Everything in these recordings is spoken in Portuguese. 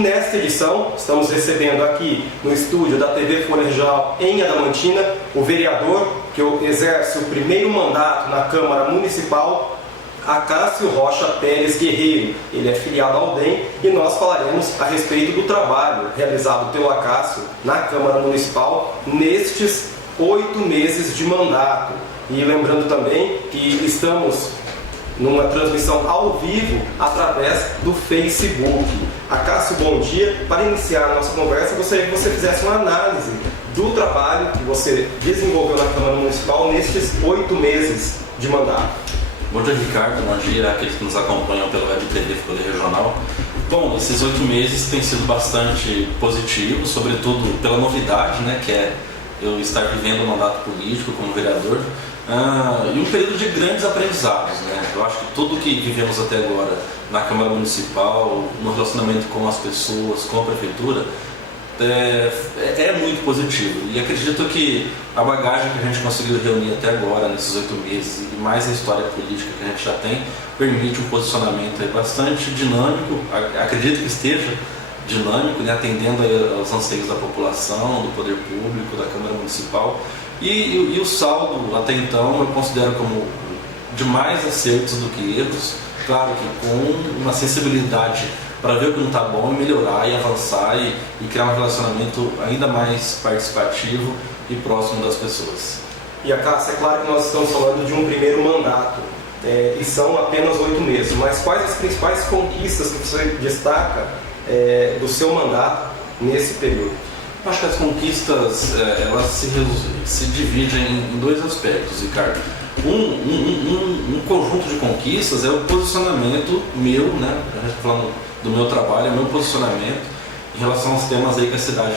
nesta edição estamos recebendo aqui no estúdio da TV Folha Regional em Adamantina o vereador que exerce o primeiro mandato na Câmara Municipal, Acácio Rocha Pérez Guerreiro. Ele é filiado ao DEM e nós falaremos a respeito do trabalho realizado pelo Acácio na Câmara Municipal nestes 8 meses de mandato. E lembrando também que estamos numa transmissão ao vivo através do Facebook. Acácio, bom dia. Para iniciar a nossa conversa, gostaria que você fizesse uma análise do trabalho que você desenvolveu na Câmara Municipal nestes 8 meses de mandato. Bom dia, Ricardo. Bom dia àqueles que nos acompanham pela Web TV Folha Regional. Bom, esses 8 meses têm sido bastante positivos, sobretudo pela novidade, né, que é eu estar vivendo um mandato político como vereador. E um período de grandes aprendizados, né? Eu acho que tudo que vivemos até agora na Câmara Municipal, no relacionamento com as pessoas, com a Prefeitura, é muito positivo. E acredito que a bagagem que a gente conseguiu reunir até agora, nesses 8 meses, e mais a história política que a gente já tem, permite um posicionamento bastante dinâmico, acredito que esteja dinâmico, né? Atendendo aos anseios da população, do poder público, da Câmara Municipal. E o saldo, até então, eu considero como de mais acertos do que erros, claro que com uma sensibilidade para ver o que não está bom e melhorar e avançar e criar um relacionamento ainda mais participativo e próximo das pessoas. E Acácio, é claro que nós estamos falando de um primeiro mandato e são apenas 8 meses, mas quais as principais conquistas que você destaca do seu mandato nesse período? Acho que as conquistas elas se dividem em 2 aspectos, Ricardo. Um conjunto de conquistas é o posicionamento meu, né? A gente está falando do meu trabalho, é o meu posicionamento em relação aos temas aí que a cidade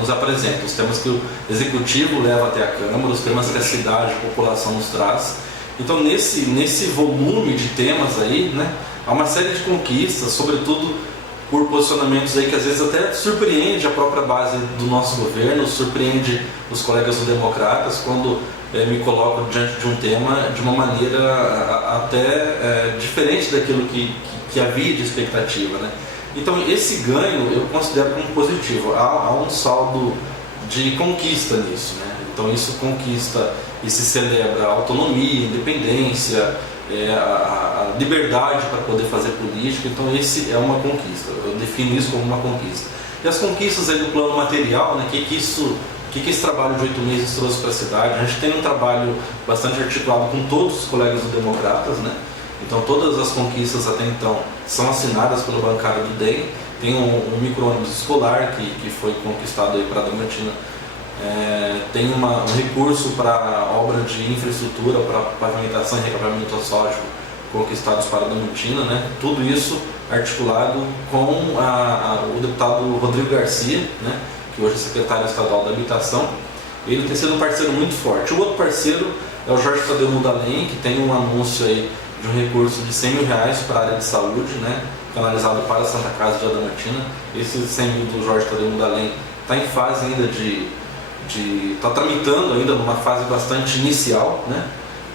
nos apresenta, os temas que o Executivo leva até a Câmara, os temas que a cidade, a população nos traz. Então, nesse volume de temas aí, né, há uma série de conquistas, sobretudo por posicionamentos aí que às vezes até surpreende a própria base do nosso governo, surpreende os colegas do Democratas quando me colocam diante de um tema de uma maneira até diferente daquilo que havia de expectativa, né? Então esse ganho eu considero como positivo, há um saldo de conquista nisso, né? Então isso conquista e se celebra a autonomia, a independência, a liberdade para poder fazer política. Então esse é uma conquista, eu defino isso como uma conquista. E as conquistas aí do plano material, né, que esse trabalho de 8 meses trouxe para a cidade. A gente tem um trabalho bastante articulado com todos os colegas do Democratas, né? Então todas as conquistas até então são assinadas pelo bancário do DEM. Tem um micro-ônibus escolar que foi conquistado aí para Adamantina. Tem um recurso para obra de infraestrutura, para pavimentação e recapeamento asfáltico conquistados para Adamantina, né? Tudo isso articulado com o deputado Rodrigo Garcia, né? Que hoje é secretário estadual da Habitação. Ele tem sido um parceiro muito forte. O outro parceiro é o Jorge Tadeu Mudalem, que tem um anúncio aí de um recurso de R$100 mil para a área de saúde, né? Canalizado para a Santa Casa de Adamantina. Esse 100 mil do Jorge Tadeu Mudalem está em fase ainda está tramitando ainda numa fase bastante inicial, né?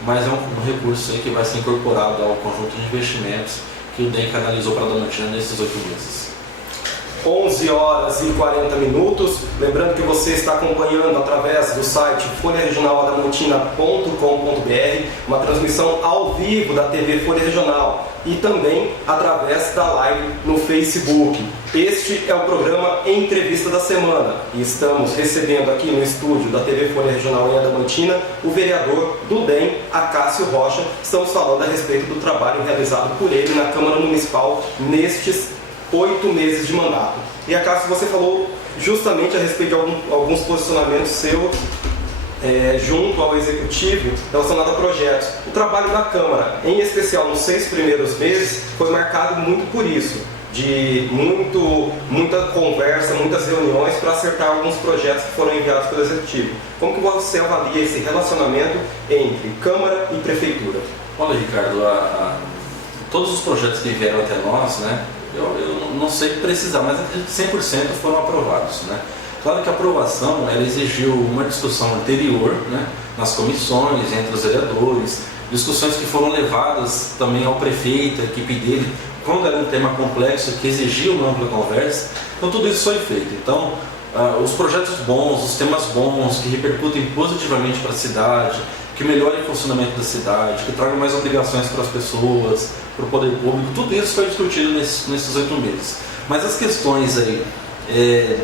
Mas é um recurso aí que vai ser incorporado ao conjunto de investimentos que o DEM canalizou para a Adamantina nesses 8 meses. 11 horas e 40 minutos. Lembrando que você está acompanhando através do site folharegionaladamantina.com.br, uma transmissão ao vivo da TV Folha Regional e também através da live no Facebook. Este é o programa Entrevista da Semana e estamos recebendo aqui no estúdio da TV Folha Regional em Adamantina o vereador do DEM, Acácio Rocha. Estamos falando a respeito do trabalho realizado por ele na Câmara Municipal nestes 8 meses de mandato. E Acácio, você falou justamente a respeito de alguns posicionamentos seus junto ao Executivo relacionado a projetos. O trabalho da Câmara, em especial nos 6 primeiros meses, foi marcado muito por isso, de muita conversa, muitas reuniões para acertar alguns projetos que foram enviados pelo Executivo. Como que você avalia esse relacionamento entre Câmara e Prefeitura? Olha, Ricardo, todos os projetos que vieram até nós, né, eu não sei precisar, mas acredito que 100% foram aprovados, né? Claro que a aprovação ela exigiu uma discussão anterior, né, nas comissões, entre os vereadores, discussões que foram levadas também ao prefeito, a equipe dele, quando era um tema complexo que exigia uma ampla conversa, então tudo isso foi feito. Então, os projetos bons, os temas bons, que repercutem positivamente para a cidade, que melhorem o funcionamento da cidade, que tragam mais obrigações para as pessoas, para o poder público, tudo isso foi discutido nesses 8 meses. Mas as questões aí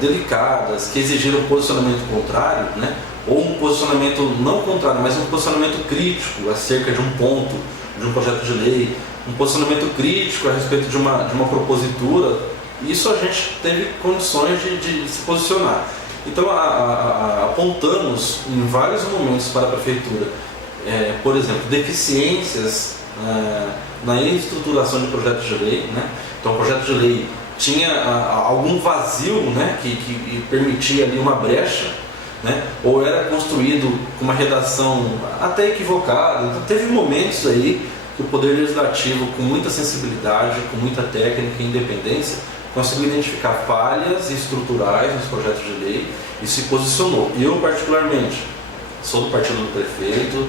delicadas, que exigiram um posicionamento contrário, né? Ou um posicionamento não contrário, mas um posicionamento crítico acerca de um ponto, de um projeto de lei, um posicionamento crítico a respeito de uma propositura, isso a gente teve condições de se posicionar. Então apontamos em vários momentos para a Prefeitura, por exemplo, deficiências na estruturação de projetos de lei, né? Então o projeto de lei tinha algum vazio, né, que permitia ali uma brecha, né, ou era construído com uma redação até equivocada. Então, teve momentos aí que o Poder Legislativo, com muita sensibilidade, com muita técnica e independência, conseguiu identificar falhas estruturais nos projetos de lei e se posicionou. Eu, particularmente, sou do partido do prefeito,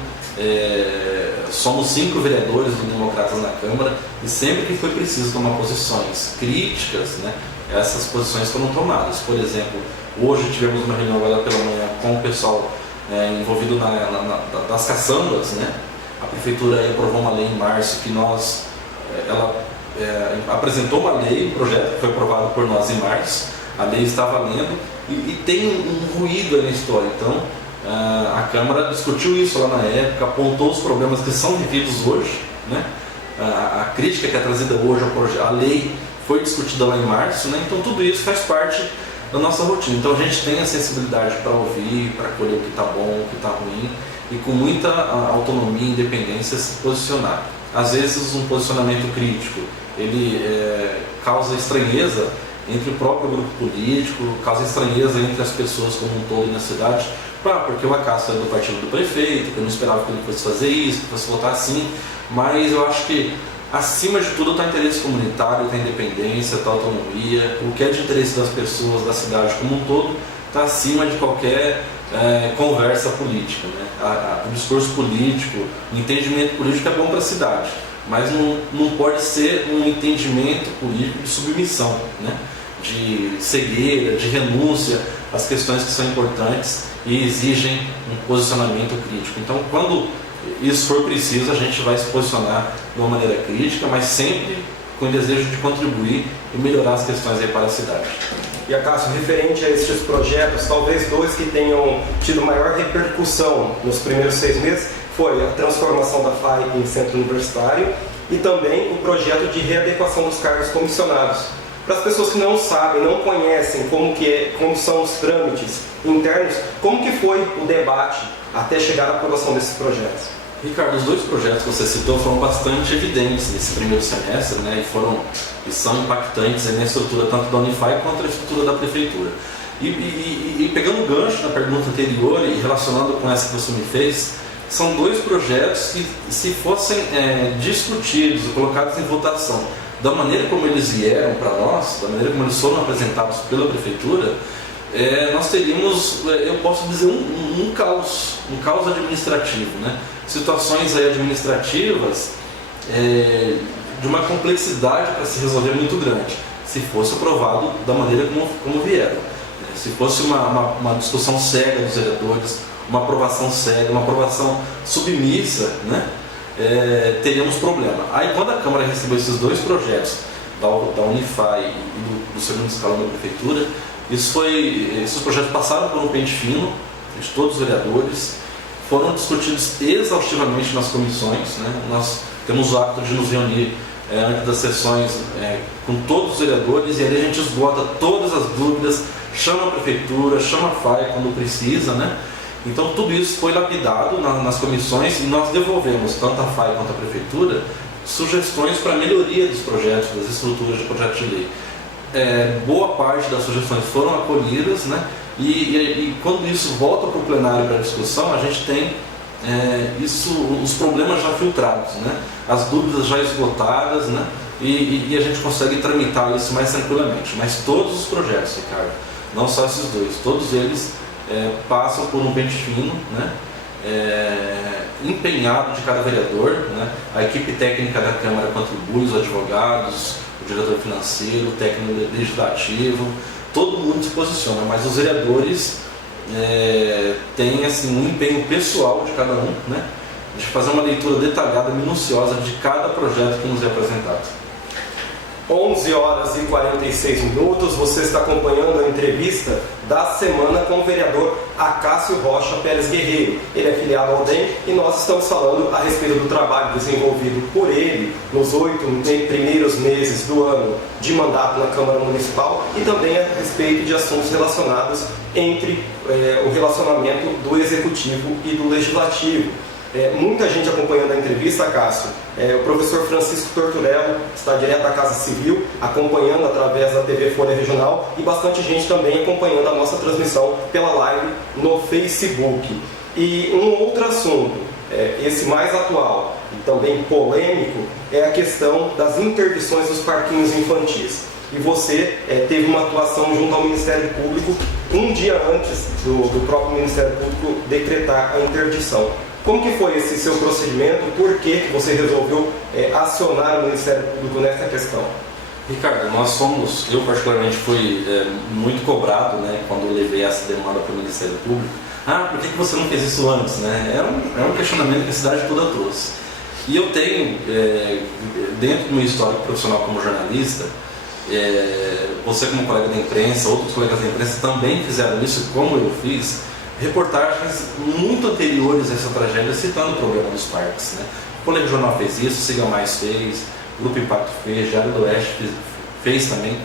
somos 5 vereadores do Democratas na Câmara e sempre que foi preciso tomar posições críticas, né, essas posições foram tomadas. Por exemplo, hoje tivemos uma reunião agora pela manhã com o pessoal envolvido das caçambas, né? A Prefeitura aprovou uma lei em março que ela apresentou uma lei, um projeto que foi aprovado por nós em março, a lei está valendo e tem um ruído aí na história. Então, a Câmara discutiu isso lá na época, apontou os problemas que são vividos hoje, né? A crítica que é trazida hoje ao projeto, a lei foi discutida lá em março, né? Então tudo isso faz parte da nossa rotina. Então a gente tem a sensibilidade para ouvir, para colher o que está bom, o que está ruim e com muita autonomia e independência se posicionar. Às vezes um posicionamento crítico ele causa estranheza entre o próprio grupo político, causa estranheza entre as pessoas como um todo na cidade, porque o Acácio é do partido do prefeito, que eu não esperava que ele fosse fazer isso, que fosse votar assim, mas eu acho que acima de tudo está o interesse comunitário, está a independência, está a autonomia, o que é de interesse das pessoas, da cidade como um todo, está acima de qualquer conversa política, né? O discurso político, o entendimento político é bom para a cidade, mas não pode ser um entendimento político de submissão, né? De cegueira, de renúncia às questões que são importantes e exigem um posicionamento crítico. Então, quando isso for preciso, a gente vai se posicionar de uma maneira crítica, mas sempre com o desejo de contribuir e melhorar as questões aí para a cidade. E Acácio, referente a estes projetos, talvez 2 que tenham tido maior repercussão nos primeiros 6 meses foi a transformação da FAI em centro universitário e também o projeto de readequação dos cargos comissionados. Para as pessoas que não sabem, não conhecem como são os trâmites internos, como que foi o debate até chegar à aprovação desses projetos? Ricardo, os 2 projetos que você citou foram bastante evidentes nesse primeiro semestre, né, e são impactantes na estrutura tanto da Unify quanto a estrutura da Prefeitura. E pegando o gancho na pergunta anterior e relacionando com essa que você me fez, são 2 projetos que, se fossem discutidos e colocados em votação da maneira como eles vieram para nós, da maneira como eles foram apresentados pela Prefeitura, nós teríamos, eu posso dizer, um caos administrativo, né? Situações aí administrativas de uma complexidade para se resolver muito grande, se fosse aprovado da maneira como vieram. Se fosse uma discussão cega dos vereadores, uma aprovação cega, uma aprovação submissa, né? Teríamos problema. Aí quando a Câmara recebeu esses 2 projetos, da Unify e do segundo escalão da Prefeitura, esses projetos passaram por um pente fino de todos os vereadores, foram discutidos exaustivamente nas comissões, né? Nós temos o hábito de nos reunir antes das sessões com todos os vereadores e ali a gente esgota todas as dúvidas, chama a Prefeitura, chama a FAI quando precisa, né? Então tudo isso foi lapidado nas comissões e nós devolvemos, tanto a FAI quanto a Prefeitura, sugestões para a melhoria dos projetos, das estruturas de projeto de lei. Boa parte das sugestões foram acolhidas, né? E quando isso volta para o plenário para discussão, a gente tem os problemas já filtrados, né? As dúvidas já esgotadas, né? E a gente consegue tramitar isso mais tranquilamente. Mas todos os projetos, Ricardo, não só esses 2, todos eles passam por um pente fino, né? empenhado de cada vereador, né? A equipe técnica da Câmara contribui, os advogados, o diretor financeiro, o técnico legislativo, todo mundo se posiciona, mas os vereadores têm assim, um empenho pessoal de cada um, né? De fazer uma leitura detalhada, minuciosa de cada projeto que nos é apresentado. 11 horas e 46 minutos, você está acompanhando a entrevista da semana com o vereador Acácio Rocha Pérez Guerreiro. Ele é filiado ao DEM e nós estamos falando a respeito do trabalho desenvolvido por ele nos 8 primeiros meses do ano de mandato na Câmara Municipal e também a respeito de assuntos relacionados entre o relacionamento do Executivo e do Legislativo. Muita gente acompanhando a entrevista, Cássio. O professor Francisco Torturello está direto da Casa Civil, acompanhando através da TV Folha Regional e bastante gente também acompanhando a nossa transmissão pela live no Facebook. E um outro assunto, esse mais atual e também polêmico, é a questão das interdições dos parquinhos infantis. E você teve uma atuação junto ao Ministério Público um dia antes do próprio Ministério Público decretar a interdição. Como que foi esse seu procedimento? Por que você resolveu acionar o Ministério Público nessa questão? Ricardo, eu particularmente fui muito cobrado, né, quando eu levei essa demanda para o Ministério Público. Por que você não fez isso antes? Né? É um questionamento que a cidade toda trouxe. E eu tenho, dentro do meu histórico profissional como jornalista, você como colega da imprensa, outros colegas da imprensa também fizeram isso, como eu fiz, reportagens muito anteriores a essa tragédia citando o problema dos parques. Né? O Folha Regional fez isso, Siga Mais fez, o Grupo Impacto fez, Diário do Oeste fez também.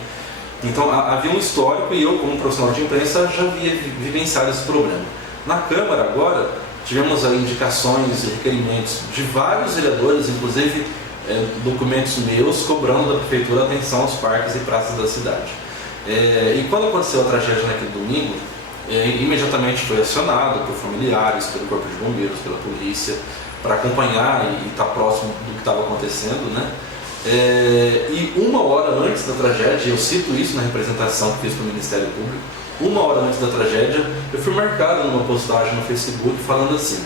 Então havia um histórico e eu, como profissional de imprensa, já havia vivenciado esse problema. Na Câmara agora, tivemos aí indicações e requerimentos de vários vereadores, inclusive documentos meus, cobrando da Prefeitura atenção aos parques e praças da cidade. E quando aconteceu a tragédia naquele domingo, imediatamente foi acionado por familiares, pelo Corpo de Bombeiros, pela polícia, para acompanhar e estar próximo do que estava acontecendo, né? E uma hora antes da tragédia, eu cito isso na representação que fiz para o Ministério Público, uma hora antes da tragédia, eu fui marcado numa postagem no Facebook falando assim: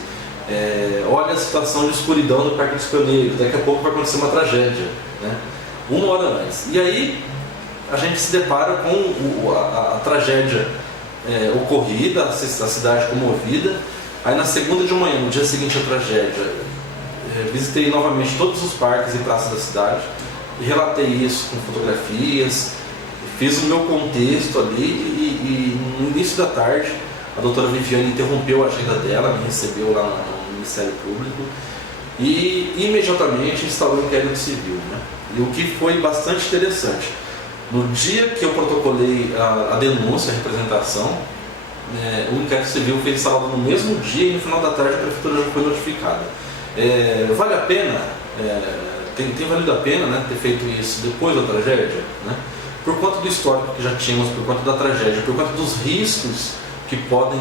olha a situação de escuridão no Parque dos Pioneiros, daqui a pouco vai acontecer uma tragédia, né? Uma hora antes. E aí a gente se depara com a tragédia ocorrida, a cidade comovida. Aí na segunda de manhã, no dia seguinte à tragédia, visitei novamente todos os parques e praças da cidade e relatei isso com fotografias, fiz o meu contexto ali e no início da tarde a doutora Viviane interrompeu a agenda dela, me recebeu lá no Ministério Público e imediatamente instalou o inquérito civil, né? E o que foi bastante interessante, no dia que eu protocolei a denúncia, a representação, o inquérito civil foi instalado no mesmo dia e no final da tarde a prefeitura já foi notificada. Vale a pena, tem valido a pena, né, ter feito isso depois da tragédia, né? Por conta do histórico que já tínhamos, por conta da tragédia, por conta dos riscos que podem,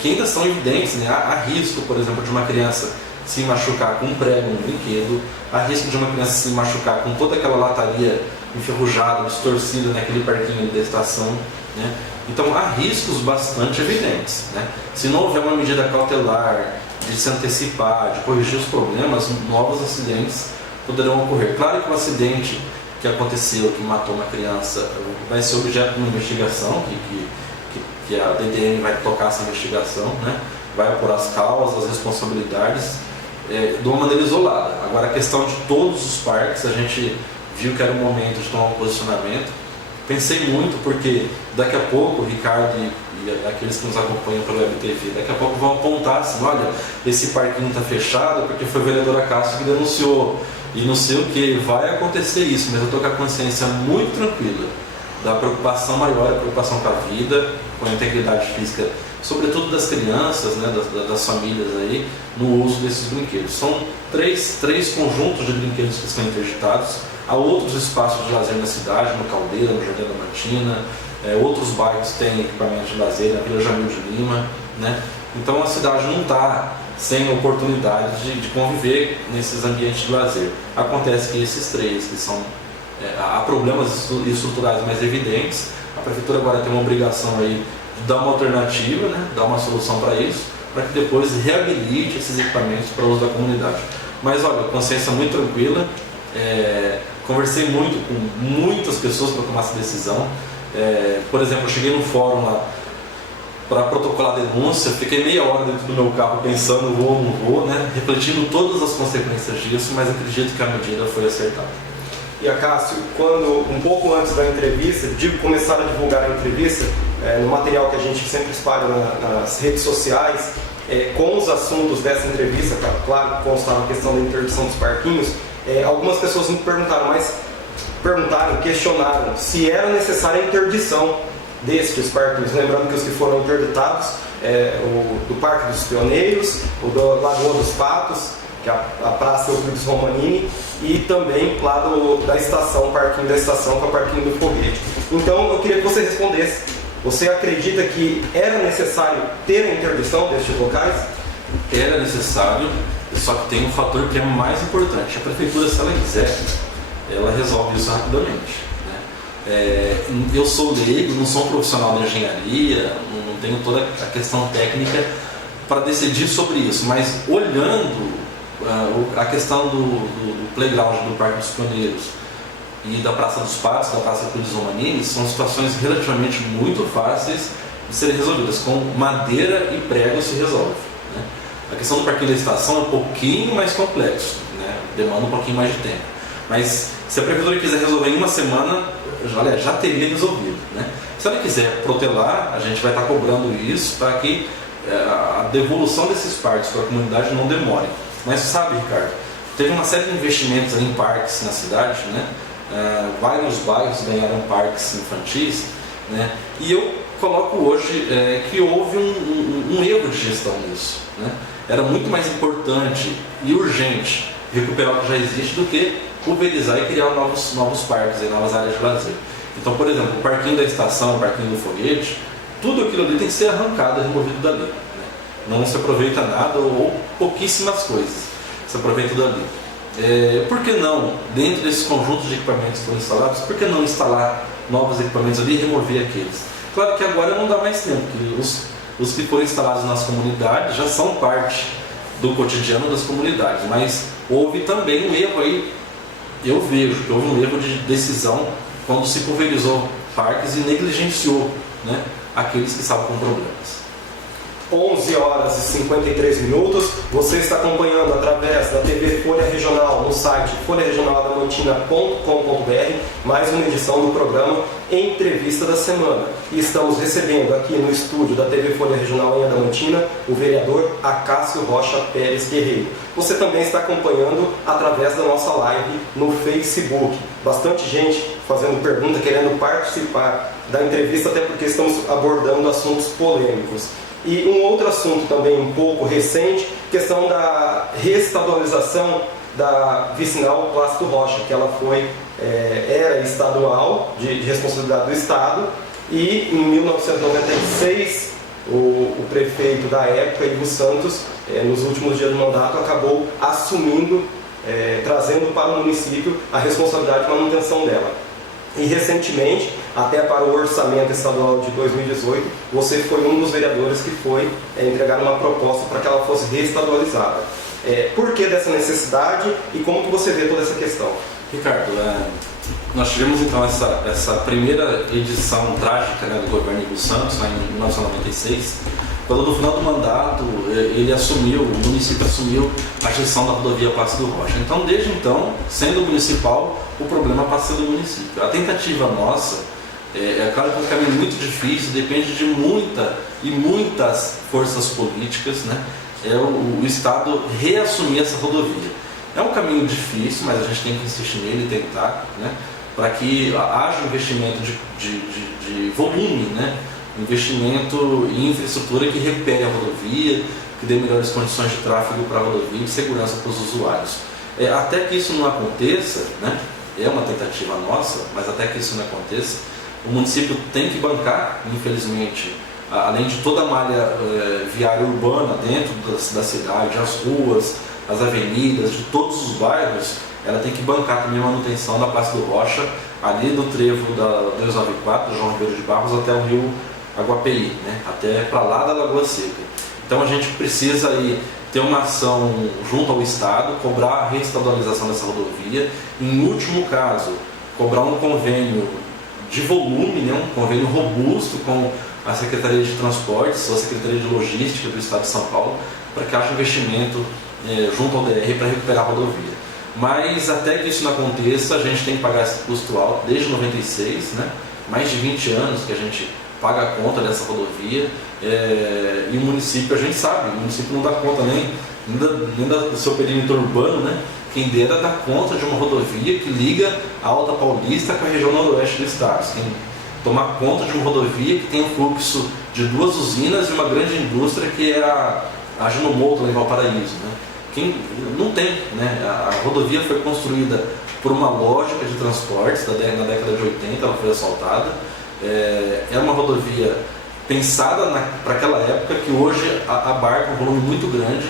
que ainda são evidentes, né? Há risco, por exemplo, de uma criança se machucar com um prego no brinquedo, há risco de uma criança se machucar com toda aquela lataria enferrujada, distorcida naquele parquinho da estação, né? Então há riscos bastante evidentes, né? Se não houver uma medida cautelar de se antecipar, de corrigir os problemas, novos acidentes poderão ocorrer. Claro que o acidente que aconteceu, que matou uma criança, vai ser objeto de uma investigação, que a DDM vai tocar essa investigação, né? Vai apurar as causas, as responsabilidades, de uma maneira isolada. Agora, a questão de todos os parques, a gente viu que era o momento de tomar um posicionamento. Pensei muito, porque daqui a pouco o Ricardo e aqueles que nos acompanham pelo Web TV, daqui a pouco vão apontar assim: olha, esse parquinho está fechado porque foi o vereador Acácio que denunciou, e não sei o que, vai acontecer isso, mas eu estou com a consciência muito tranquila da preocupação maior, a preocupação com a vida, com a integridade física, sobretudo das crianças, né, das famílias aí, no uso desses brinquedos. São três conjuntos de brinquedos que estão interditados. Há outros espaços de lazer na cidade, no Caldeira, no Jardim da Matina, outros bairros têm equipamentos de lazer, na Vila Jamil de Lima, né? Então a cidade não está sem oportunidade de conviver nesses ambientes de lazer. Acontece que esses três, que são, há problemas estruturais mais evidentes, a Prefeitura agora tem uma obrigação aí de dar uma alternativa, né? Dar uma solução para isso. para que depois reabilite esses equipamentos para uso da comunidade. Mas olha, consciência muito tranquila, conversei muito com muitas pessoas para tomar essa decisão. Por exemplo, eu cheguei no fórum lá para protocolar a denúncia, fiquei meia hora dentro do meu carro pensando vou ou não vou, né? Refletindo todas as consequências disso, mas acredito que a medida foi acertada. E Acácio, quando, um pouco antes da entrevista, começaram a divulgar a entrevista, no material que a gente sempre espalha nas redes sociais, com os assuntos dessa entrevista, claro, constava a questão da interdição dos parquinhos, algumas pessoas me questionaram se era necessária a interdição destes parquinhos. Lembrando que os que foram interditados, o do Parque dos Pioneiros, o da Lagoa dos Patos, que é a Praça Euclides Romanini, e também lá da estação, o parquinho da estação, que é o parquinho do Foguete. Então eu queria que você respondesse. Você acredita que era necessário ter a interdição destes locais? Era necessário, só que tem um fator que é mais importante. A prefeitura, se ela quiser, ela resolve isso rapidamente, né? Eu sou leigo, não sou um profissional da engenharia, não tenho toda a questão técnica para decidir sobre isso, mas olhando a questão do playground do Parque dos Pioneiros e da Praça dos Patos, da Praça Euclides Romanini, são situações relativamente muito fáceis de serem resolvidas. Com madeira e prego se resolve, né? A questão do parquinho da estação é um pouquinho mais complexo, né? Demanda um pouquinho mais de tempo. Mas se a prefeitura quiser resolver em uma semana, já teria resolvido, né? Se ela quiser protelar, a gente vai estar cobrando isso para que a devolução desses parques para a comunidade não demore. Mas sabe, Ricardo, teve uma série de investimentos ali em parques na cidade, né? Vários bairros ganharam parques infantis, né? E eu coloco hoje que houve um erro de gestão nisso, né? Era muito mais importante e urgente recuperar o que já existe do que pulverizar e criar novos parques e novas áreas de lazer. Então, por exemplo, o parquinho da estação, o parquinho do Foguete, tudo aquilo ali tem que ser arrancado e removido dali, né? Não se aproveita nada ou pouquíssimas coisas se aproveita dali. Por que não, dentro desses conjuntos de equipamentos que foram instalados, por que não instalar novos equipamentos ali e remover aqueles? Claro que agora não dá mais tempo, porque os que foram instalados nas comunidades já são parte do cotidiano das comunidades, mas houve também um erro aí, eu vejo que houve um erro de decisão quando se pulverizou parques e negligenciou, né, aqueles que estavam com problemas. 11 horas e 53 minutos, você está acompanhando através da TV Folha Regional no site folharegionaladamantina.com.br mais uma edição do programa Entrevista da Semana. E estamos recebendo aqui no estúdio da TV Folha Regional em Adamantina o vereador Acácio Rocha Pérez Guerreiro. Você também está acompanhando através da nossa live no Facebook. Bastante gente fazendo pergunta, querendo participar da entrevista, até porque estamos abordando assuntos polêmicos. E um outro assunto também um pouco recente, questão da reestadualização da vicinal Plácido Rocha, que ela era estadual, de responsabilidade do Estado, e em 1996 o prefeito da época, Ivo Santos, nos últimos dias do mandato, acabou assumindo, trazendo para o município a responsabilidade de manutenção dela. E recentemente, até para o orçamento estadual de 2018, você foi um dos vereadores que foi entregar uma proposta para que ela fosse reestadualizada. Por que dessa necessidade e como que você vê toda essa questão? Ricardo, nós tivemos então essa primeira edição trágica, né, do governo Ivo Santos, lá em 1996, quando no final do mandato o município assumiu a gestão da rodovia Plácido Rocha. Então, desde então, sendo municipal, o problema passa do município. A tentativa nossa, claro que é um caminho muito difícil, depende de muitas forças políticas, né? O Estado reassumir essa rodovia. É um caminho difícil, mas a gente tem que insistir nele e tentar, né? Para que haja investimento de volume, né? Investimento em infraestrutura que recupere a rodovia, que dê melhores condições de tráfego para a rodovia e segurança para os usuários. Até que isso não aconteça, né? É uma tentativa nossa, mas até que isso não aconteça, o município tem que bancar, infelizmente, além de toda a malha viária urbana dentro da cidade, as ruas, as avenidas, de todos os bairros, ela tem que bancar também a manutenção da Plácido Rocha, ali do trevo da 294, do João Ribeiro de Barros, até o rio Aguapeí, né? Até para lá da Lagoa Seca. Então a gente precisa aí ter uma ação junto ao Estado, cobrar a reestadualização dessa rodovia, em último caso, cobrar um convênio de volume, né, um convênio robusto com a Secretaria de Transportes ou a Secretaria de Logística do Estado de São Paulo, para que haja investimento junto ao DR para recuperar a rodovia. Mas até que isso não aconteça, a gente tem que pagar esse custo alto desde 96, né? Mais de 20 anos que a gente paga a conta dessa rodovia, e o município, a gente sabe, o município não dá conta nem do seu perímetro urbano, né? Quem dera dá conta de uma rodovia que liga a Alta Paulista com a região noroeste do estado. Quem tomar conta de uma rodovia que tem um fluxo de 2 usinas e uma grande indústria que é a Ginomoto em Valparaíso, né? Quem não tem, né? A rodovia foi construída por uma lógica de transportes na década de 80, ela foi asfaltada. É uma rodovia pensada para aquela época, que hoje abarca um volume muito grande,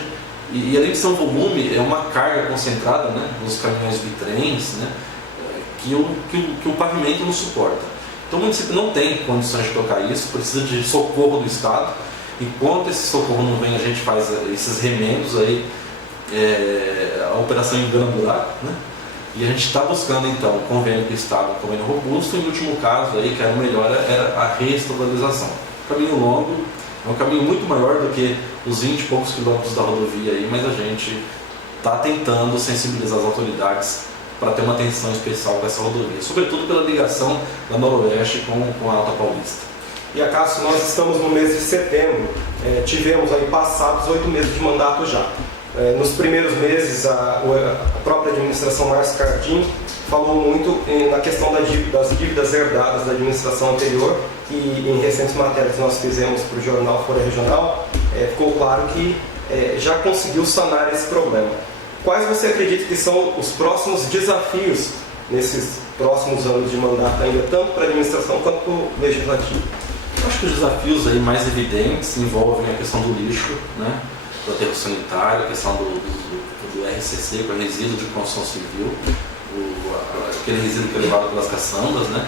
e além de ser um volume, é uma carga concentrada, né, nos caminhões bitrens, né, que o pavimento não suporta. Então o município não tem condições de tocar isso, precisa de socorro do Estado. Enquanto esse socorro não vem, a gente faz esses remendos aí, a operação engana buraco, né? E a gente está buscando então um convênio do Estado, um convênio robusto, e no último caso aí, que era o melhor, era a reestadualização. Caminho longo, é um caminho muito maior do que os 20 e poucos quilômetros da rodovia aí, mas a gente está tentando sensibilizar as autoridades para ter uma atenção especial com essa rodovia, sobretudo pela ligação da Noroeste com a Alta Paulista. E acaso nós estamos no mês de setembro, tivemos aí passados 8 meses de mandato já. Nos primeiros meses, a própria administração Márcio Cardim falou muito na questão das dívidas herdadas da administração anterior, e em recentes matérias que nós fizemos para o jornal Folha Regional, ficou claro que já conseguiu sanar esse problema. Quais você acredita que são os próximos desafios nesses próximos anos de mandato, ainda tanto para a administração quanto para o legislativo? Eu acho que os desafios aí mais evidentes envolvem a questão do lixo, né? Do aterro sanitário, a questão do RCC, que é o resíduo de construção civil, aquele resíduo que é levado pelas caçambas, né?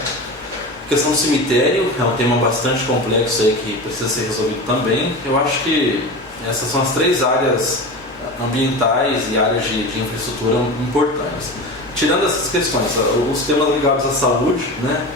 A questão do cemitério é um tema bastante complexo aí que precisa ser resolvido também. Eu acho que essas são as 3 áreas ambientais e áreas de infraestrutura importantes. Tirando essas questões, os temas ligados à saúde, né?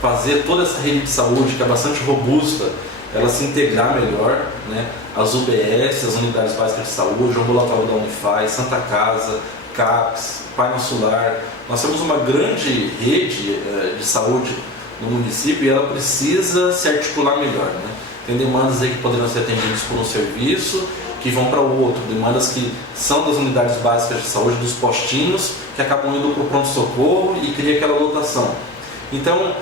Fazer toda essa rede de saúde, que é bastante robusta, ela se integrar melhor, né? As UBS, as Unidades Básicas de Saúde, o ambulatório da Unify, Santa Casa, CAPS, Pai Nosso Lar. Nós temos uma grande rede de saúde no município e ela precisa se articular melhor, né? Tem demandas aí que poderão ser atendidas por um serviço, que vão para o outro, demandas que são das Unidades Básicas de Saúde, dos postinhos, que acabam indo para o pronto-socorro e cria aquela lotação. Então,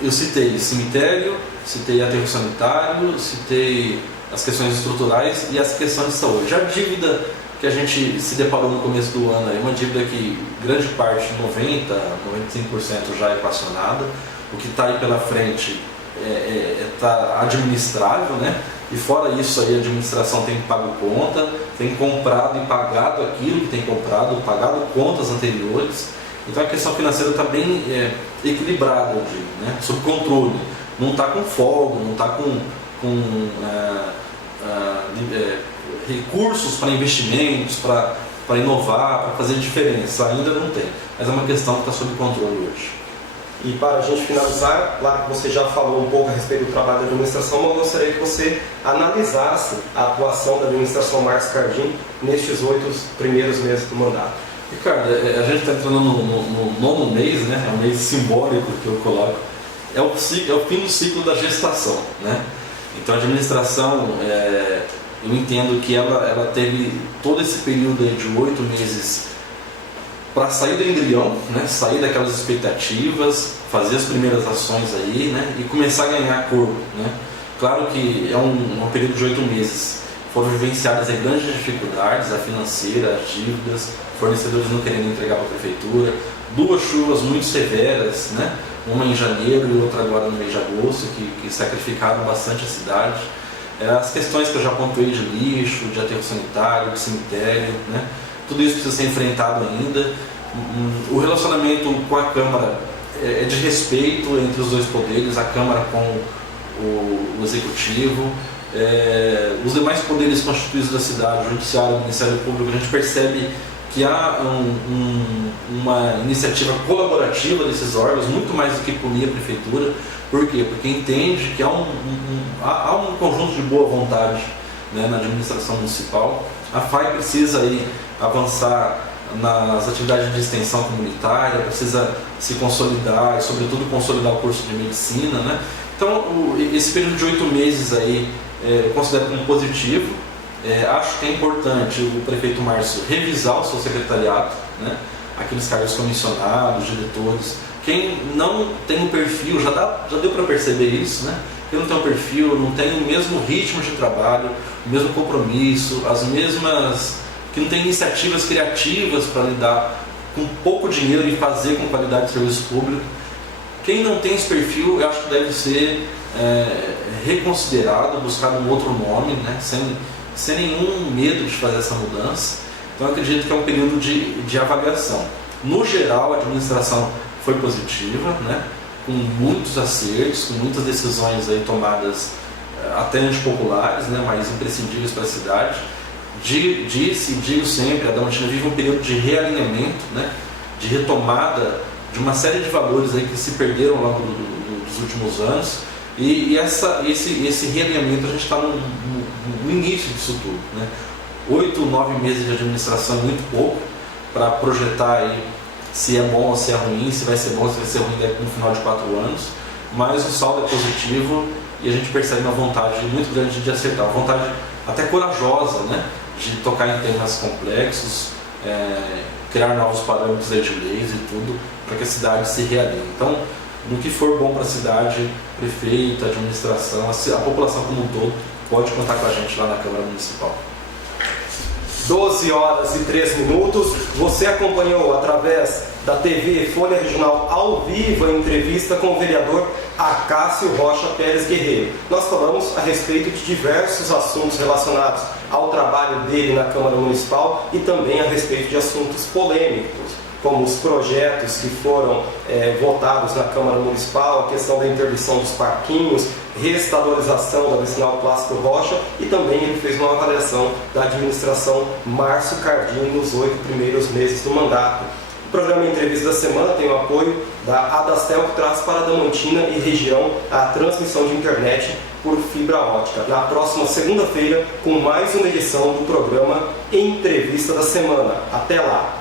eu citei cemitério, citei aterro sanitário, citei as questões estruturais e as questões de saúde. Já a dívida que a gente se deparou no começo do ano é uma dívida que grande parte, 95% já é equacionada. O que está aí pela frente está administrável, né? E fora isso aí, a administração tem pago conta, tem comprado e pagado aquilo que tem comprado, pagado contas anteriores. Então a questão financeira está bem equilibrada, eu digo, né? Sob controle. Não está com folga, não está com recursos para investimentos, para inovar, para fazer diferença. Ainda não tem, mas é uma questão que está sob controle hoje. E para a gente finalizar, claro que você já falou um pouco a respeito do trabalho da administração, mas eu gostaria que você analisasse a atuação da administração Márcio Cardim nestes 8 primeiros meses do mandato. Ricardo, a gente está entrando no 9º mês, né? É um mês simbólico que eu coloco. É o fim do ciclo da gestação, né? Então a administração, eu entendo que ela teve todo esse período aí de 8 meses para sair do embrião, né? Sair daquelas expectativas, fazer as primeiras ações aí, né? E começar a ganhar corpo, né? Claro que é um período de 8 meses. Foram vivenciadas aí grandes dificuldades, a financeira, as dívidas, fornecedores não querendo entregar para a prefeitura, 2 chuvas muito severas, né? Uma em janeiro e outra agora no mês de agosto, que sacrificaram bastante a cidade. As questões que eu já pontuei de lixo, de aterro sanitário, de cemitério, né? Tudo isso precisa ser enfrentado ainda. O relacionamento com a Câmara é de respeito entre os 2 poderes, a Câmara com o Executivo. os demais poderes constituídos da cidade, o Judiciário, o Ministério Público, a gente percebe que há uma iniciativa colaborativa desses órgãos, muito mais do que punir a Prefeitura. Por quê? Porque entende que há um conjunto de boa vontade, né, na administração municipal. A FAI precisa aí avançar nas atividades de extensão comunitária, precisa se consolidar e, sobretudo, consolidar o curso de medicina, né? Então, esse período de 8 meses aí, eu considero como positivo. Acho que é importante o prefeito Márcio revisar o seu secretariado, né? Aqueles cargos comissionados, diretores. Quem não tem um perfil, já deu para perceber isso, né? Quem não tem um perfil, não tem o mesmo ritmo de trabalho, o mesmo compromisso, que não tem iniciativas criativas para lidar com pouco dinheiro e fazer com qualidade de serviço público. Quem não tem esse perfil, eu acho que deve ser reconsiderado, buscado um outro nome, né? Sem nenhum medo de fazer essa mudança. Então eu acredito que é um período de avaliação. No geral, a administração foi positiva, né? Com muitos acertos, com muitas decisões aí tomadas até antipopulares, né? Mas imprescindíveis para a cidade. Disse e digo sempre, a Adamantina vive um período de realinhamento, né? De retomada de uma série de valores aí que se perderam ao longo dos últimos anos. E esse realinhamento, a gente está no início disso tudo, né? 8, 9 meses de administração é muito pouco para projetar aí se é bom ou se é ruim, se vai ser bom ou se vai ser ruim no final de 4 anos, mas o saldo é positivo e a gente percebe uma vontade muito grande de acertar, uma vontade até corajosa, né? De tocar em temas complexos, criar novos parâmetros aí de leis e tudo, para que a cidade se realinhe. Então, no que for bom para a cidade, prefeito, administração, a população como um todo, pode contar com a gente lá na Câmara Municipal. 12 horas e 3 minutos. Você acompanhou através da TV Folha Regional ao vivo a entrevista com o vereador Acácio Rocha Pérez Guerreiro. Nós falamos a respeito de diversos assuntos relacionados ao trabalho dele na Câmara Municipal e também a respeito de assuntos polêmicos, como os projetos que foram votados na Câmara Municipal, a questão da interdição dos parquinhos, reestadorização da Vicinal Plácido Rocha, e também ele fez uma avaliação da administração Márcio Cardini nos 8 primeiros meses do mandato. O programa Entrevista da Semana tem o apoio da Adastel, que traz para Adamantina e região a transmissão de internet por fibra ótica. Na próxima segunda-feira, com mais uma edição do programa Entrevista da Semana. Até lá!